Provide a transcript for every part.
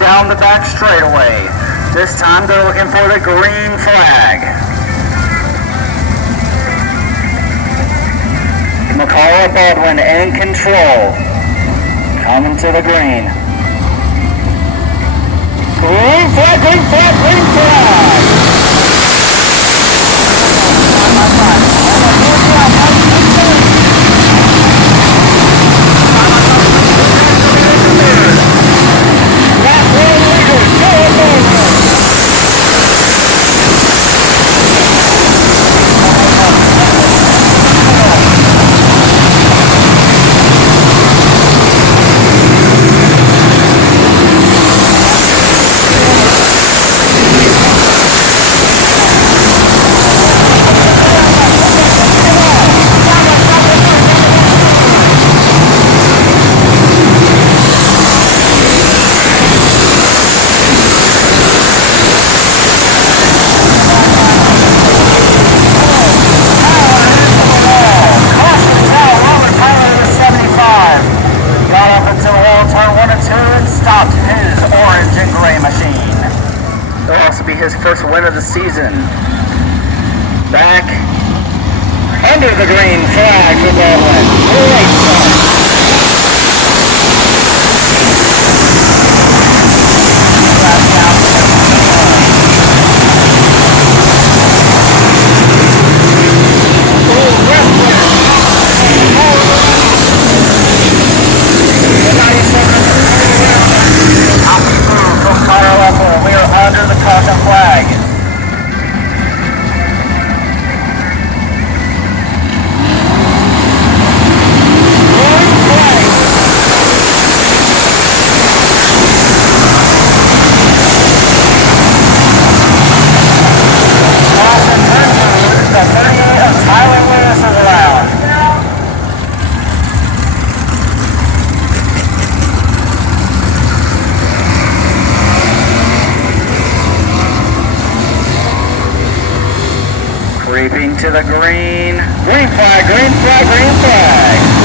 down the back straightaway. This time they're looking for the green flag. McCullough Baldwin in control. Coming to the green. Green flag, green flag, green flag! His first win of the season. Back under the green flag for Baldwin. Great start. We are under the caution flag. Creeping to the green. Green flag, green flag, green flag.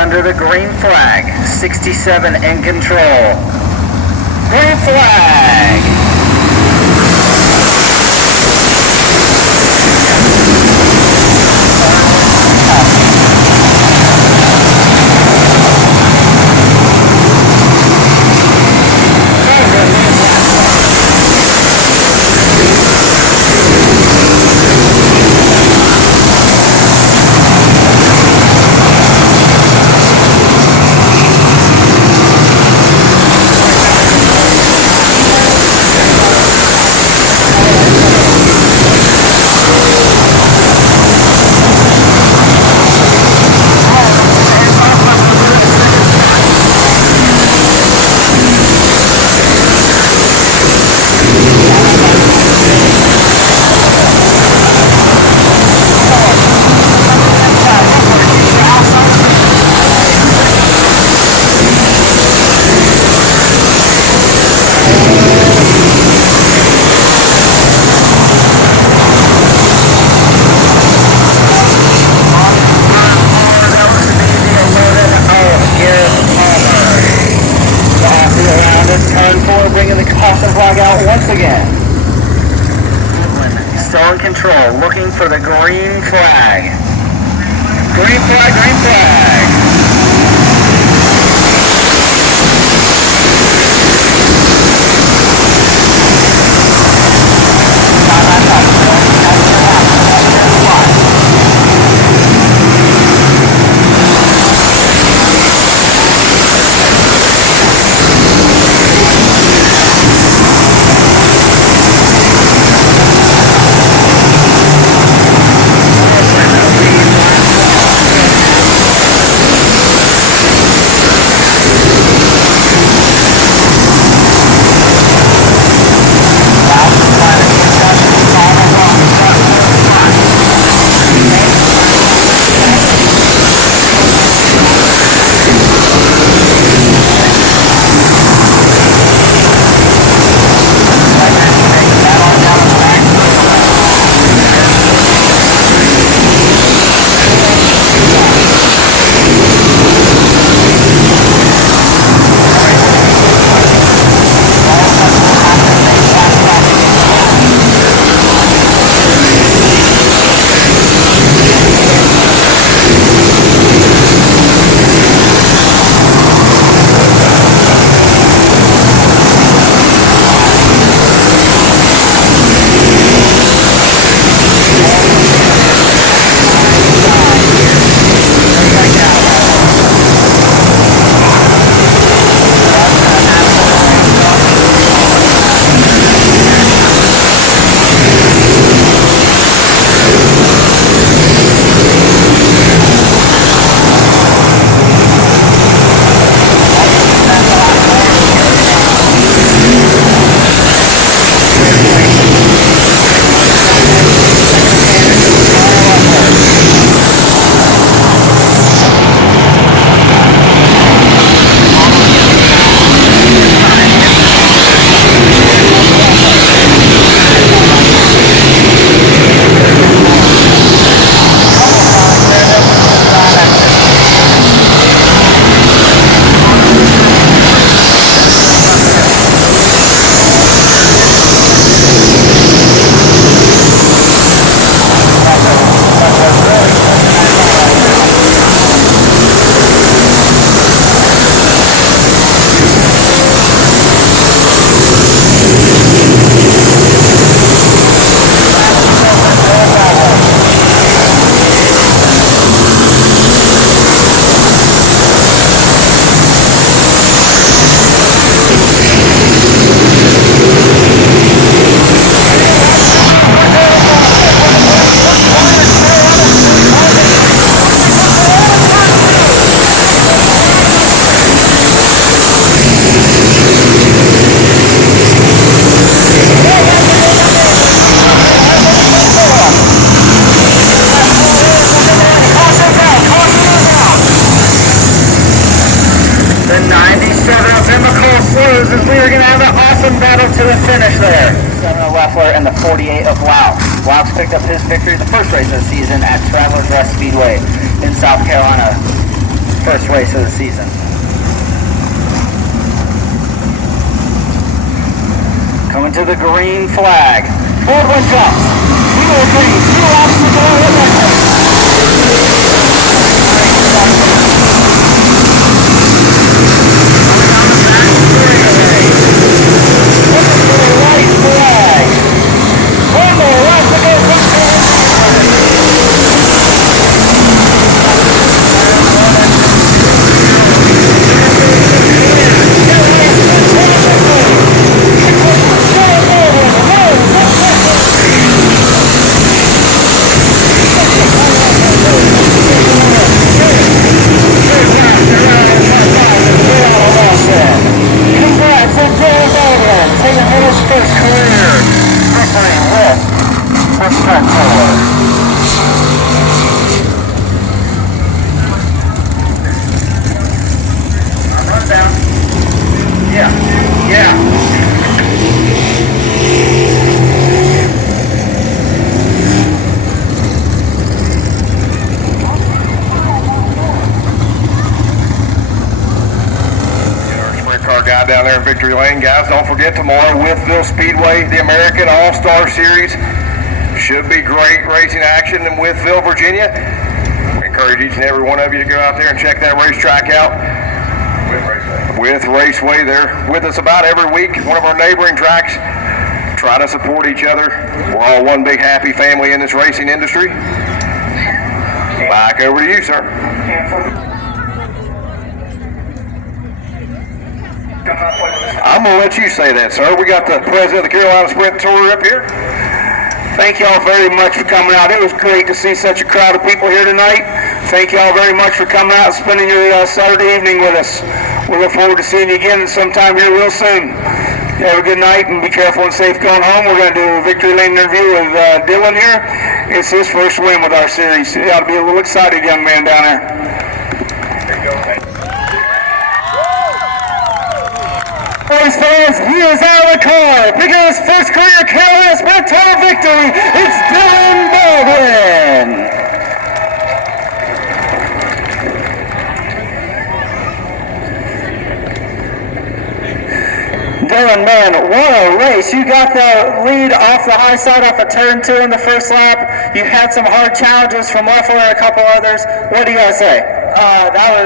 Under the green flag, 67 in control. Green flag! Again. Still in control, looking for the green flag. Green flag, green flag. Wow. Wilkes picked up his victory, the first race of the season at Travelers Rest Speedway in South Carolina. First race of the season. Coming to the green flag. Forward one jumps. Zero green. 2 laps to go in that race. Looking for the white flag. One more lap to go. Down there in Victory Lane, guys. Don't forget tomorrow, Wytheville Speedway, the American All-Star Series. Should be great racing action in Wytheville, Virginia. I encourage each and every one of you to go out there and check that racetrack out. With Raceway, they're with us about every week. One of our neighboring tracks. Try to support each other. We're all one big happy family in this racing industry. Back over to you, sir. I'm going to let you say that, sir. We got the president of the Carolina Sprint Tour up here. Thank y'all very much for coming out. It was great to see such a crowd of people here tonight. Thank y'all very much for coming out and spending your Saturday evening with us. We look forward to seeing you again sometime here real soon. Have a good night and be careful and safe going home. We're going to do a Victory Lane interview with Dylan here. It's his first win with our series. He ought to be a little excited young man down there. There you go, man. Race fans, he is out of the car, picking his first career Carolina Sprint Tour victory. It's Dylan Baldwin. Dylan, man, what a race. You got the lead off the high side off of turn 2 in the first lap. You had some hard challenges from Leffler and a couple others. What do you got to say?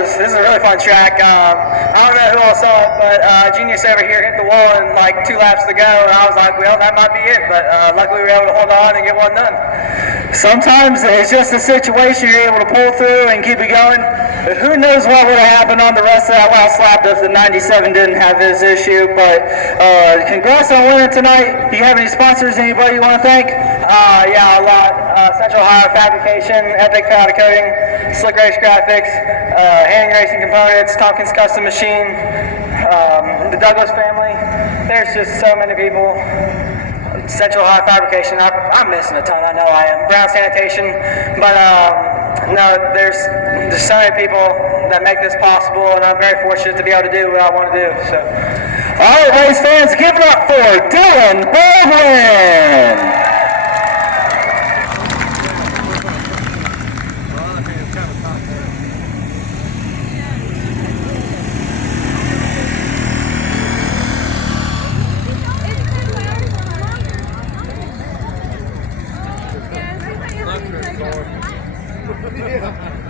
This is a really fun track. I don't know who all saw it, but Genius over here hit the wall in like 2 laps to go, and I was like, well, that might be it, but luckily we were able to hold on and get one done. Sometimes it's just a situation you're able to pull through and keep it going. But who knows what would have happened on the rest of that last lap if the 97 didn't have this issue. But congrats on winning tonight. Do you have any sponsors, anybody you want to thank? Yeah, a lot. Central Ohio Fabrication, Epic Powder Coating, Slick Race Graphics, Handing Racing Components, Tompkins Custom Machine, the Douglas family. There's just so many people. Central Ohio Fabrication. I'm missing a ton. I know I am. Brown Sanitation, but no, there's so many people that make this possible, and I'm very fortunate to be able to do what I want to do. So, all right, race fans, give it up for Dylan Baldwin. Yeah.